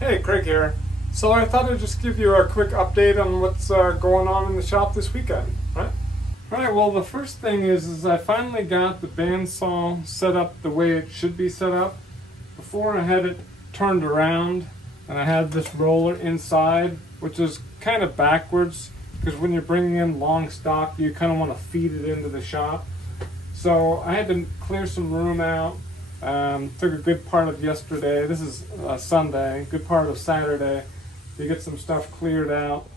Hey, Craig here. So I thought I'd just give you a quick update on what's going on in the shop this weekend, right? Alright, well the first thing is I finally got the bandsaw set up the way it should be set up. Before I had it turned around and I had this roller inside, which is kind of backwards because when you're bringing in long stock you kind of want to feed it into the shop. So I had to clear some room out. Took a good part of yesterday, this is Sunday, good part of Saturday to get some stuff cleared out.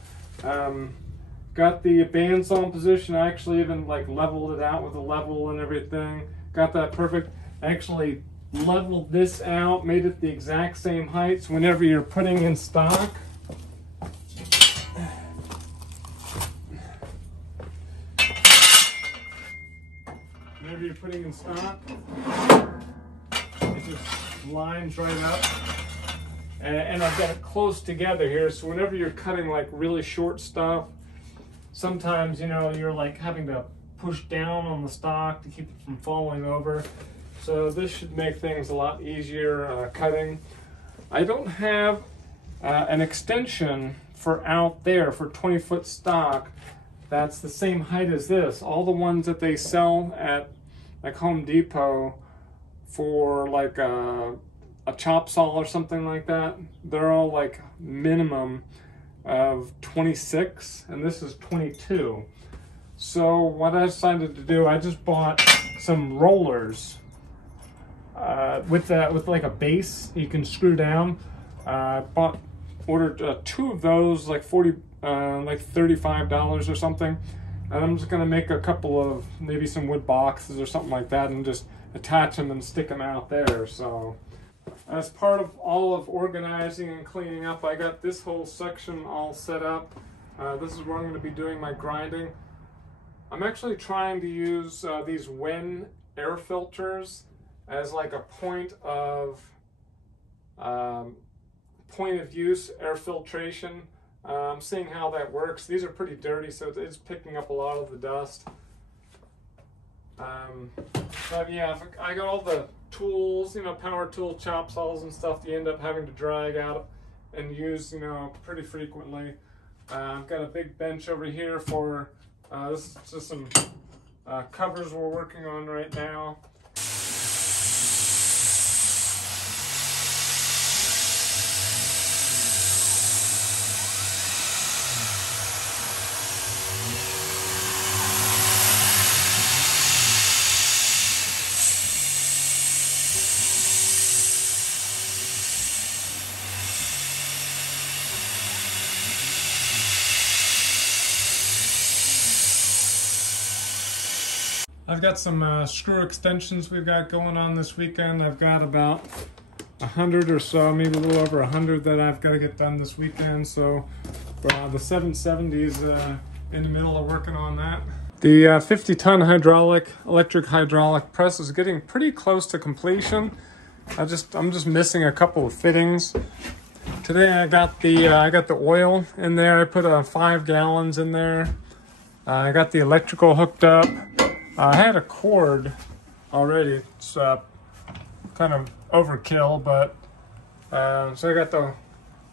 Got the bandsaw in position. I actually even leveled it out with a level and everything. Got that perfect. Actually leveled this out, made it the exact same height. So whenever you're putting in stock, it just lines right up. And I've got it close together here, so whenever you're cutting like really short stuff, sometimes you're like having to push down on the stock to keep it from falling over. So this should make things a lot easier cutting. I don't have an extension for out there for 20-foot stock that's the same height as this. All the ones that they sell at like Home Depot for like a chop saw or something like that, they're all like minimum of 26 and this is 22. So what I decided to do, I just bought some rollers with like a base you can screw down. Ordered two of those, like $35 or something, and I'm just gonna make a couple of maybe some wood boxes or something like that and just attach them and stick them out there. So as part of all of organizing and cleaning up, I got this whole section all set up. This is where I'm going to be doing my grinding. I'm actually trying to use these Wen air filters as like a point of use air filtration. I'm seeing how that works. These are pretty dirty, so it's picking up a lot of the dust. But yeah, I got all the tools, power tool, chop saws and stuff you end up having to drag out and use, pretty frequently. I've got a big bench over here for, this is just some covers we're working on right now. I've got some screw extensions we've got going on this weekend. I've got about 100 or so, maybe a little over 100 that I've got to get done this weekend. So the 770's in the middle of working on that. The 50-ton electric hydraulic press is getting pretty close to completion. I'm just missing a couple of fittings. Today I got the oil in there. I put 5 gallons in there. I got the electrical hooked up. I had a cord already. It's kind of overkill, but so I got the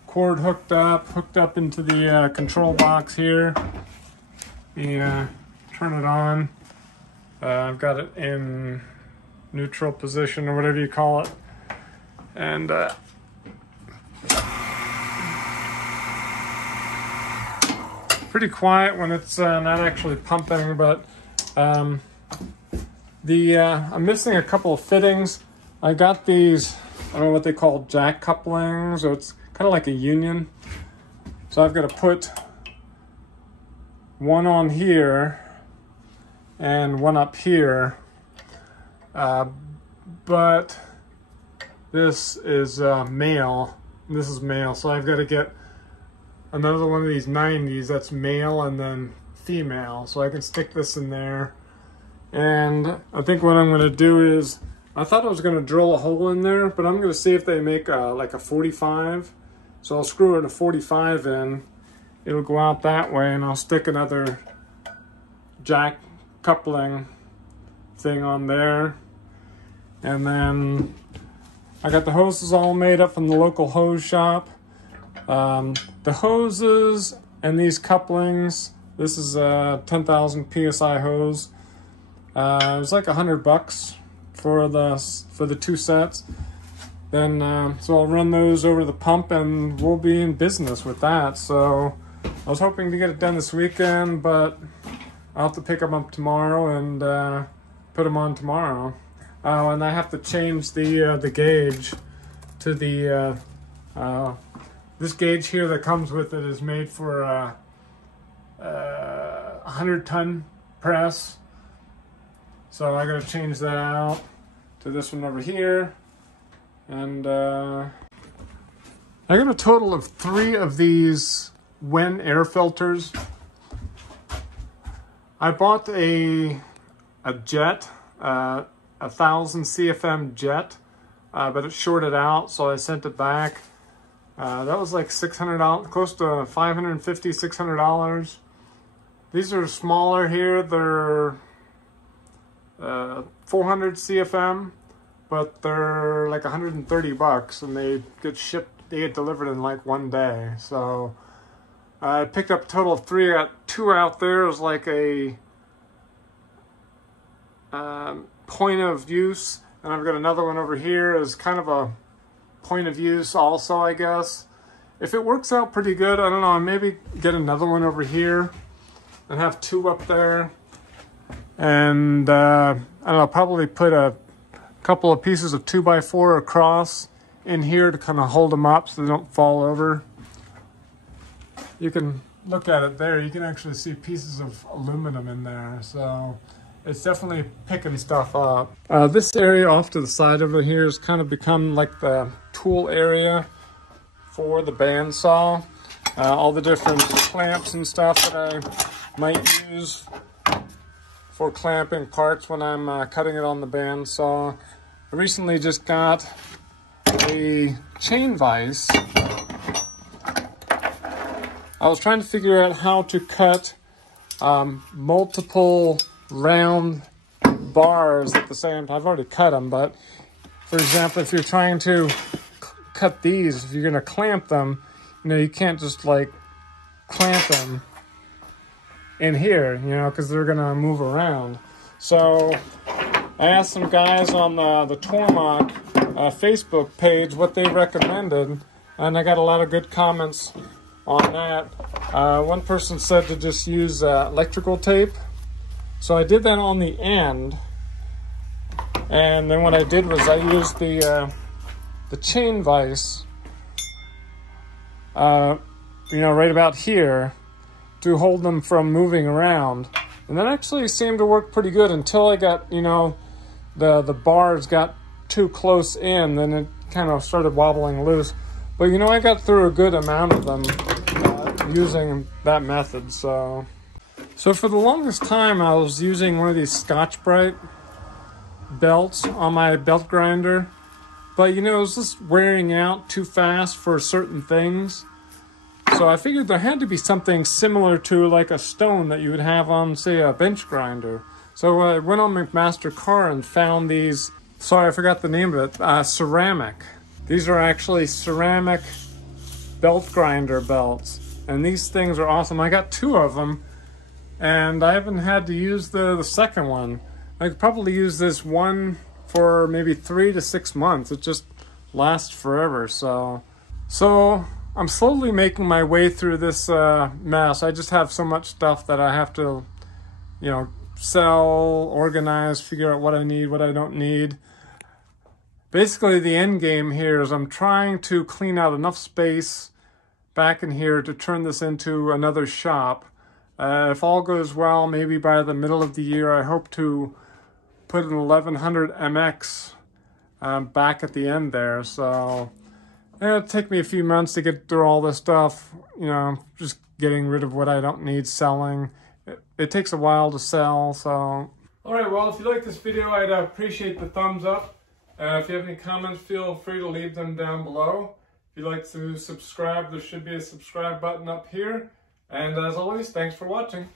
cord hooked up into the control box here. Turn it on. I've got it in neutral position or whatever you call it, and pretty quiet when it's not actually pumping, but I'm missing a couple of fittings. I got these, I don't know what they call, jack couplings, so it's kind of like a union. So I've got to put one on here and one up here, but this is male. This is male, so I've got to get another one of these 90s that's male and then female, so I can stick this in there. And I think what I'm going to do is, I thought I was going to drill a hole in there, but I'm going to see if they make like a 45. So I'll screw a 45 in. It'll go out that way, and I'll stick another jack coupling thing on there. And then I got the hoses all made up from the local hose shop. The hoses and these couplings, this is a 10,000 PSI hose. It was like $100 for the two sets. Then, so I'll run those over the pump and we'll be in business with that. So I was hoping to get it done this weekend, but I'll have to pick them up tomorrow and put them on tomorrow. And I have to change the gauge to the, this gauge here that comes with it is made for a 100-ton press. So I gotta change that out to this one over here. And I got a total of 3 of these Wen air filters. I bought a jet, 1,000 CFM jet, but it shorted out, so I sent it back. That was like $600, close to $550, $600. These are smaller here. They're 400 CFM, but they're like $130, and they get delivered in like one day. So I picked up a total of 3. I got 2 out there as like a point of use, and I've got another one over here as kind of a point of use also, I guess. If it works out pretty good, I don't know, maybe get another one over here and have 2 up there. And I don't know, probably put a couple of pieces of 2x4 across in here to kind of hold them up so they don't fall over. You can look at it there. You can actually see pieces of aluminum in there. So it's definitely picking stuff up. This area off to the side over here has kind of become like the tool area for the bandsaw. All the different clamps and stuff that I might use for clamping parts when I'm cutting it on the bandsaw. I recently just got a chain vise. I was trying to figure out how to cut multiple round bars at the same time. I've already cut them, but for example, if you're trying to cut these, if you're going to clamp them, you know, you can't just like clamp them in here, you know, because they're going to move around. So I asked some guys on the Tormach Facebook page what they recommended, and I got a lot of good comments on that. One person said to just use electrical tape. So I did that on the end, and then what I did was I used the chain vise, you know, right about here to hold them from moving around. And that actually seemed to work pretty good until I got, you know, the bars got too close in, then it kind of started wobbling loose. But you know, I got through a good amount of them using that method. So for the longest time I was using one of these Scotch-Brite belts on my belt grinder, but you know, it was just wearing out too fast for certain things. So I figured there had to be something similar to like a stone that you would have on, say, a bench grinder. So I went on McMaster Car and found these, sorry, I forgot the name of it, ceramic. These are actually ceramic belt grinder belts. And these things are awesome. I got 2 of them, and I haven't had to use the second one. I could probably use this one for maybe 3 to 6 months. It just lasts forever. So I'm slowly making my way through this mess. I just have so much stuff that I have to, you know, sell, organize, figure out what I need, what I don't need. Basically, the end game here is I'm trying to clean out enough space back in here to turn this into another shop. If all goes well, maybe by the middle of the year, I hope to put an 1100 MX back at the end there. So it'll take me a few months to get through all this stuff, you know, just getting rid of what I don't need, selling. It takes a while to sell, so. All right, well, if you like this video, I'd appreciate the thumbs up. If you have any comments, feel free to leave them down below. If you'd like to subscribe, there should be a subscribe button up here. And as always, thanks for watching.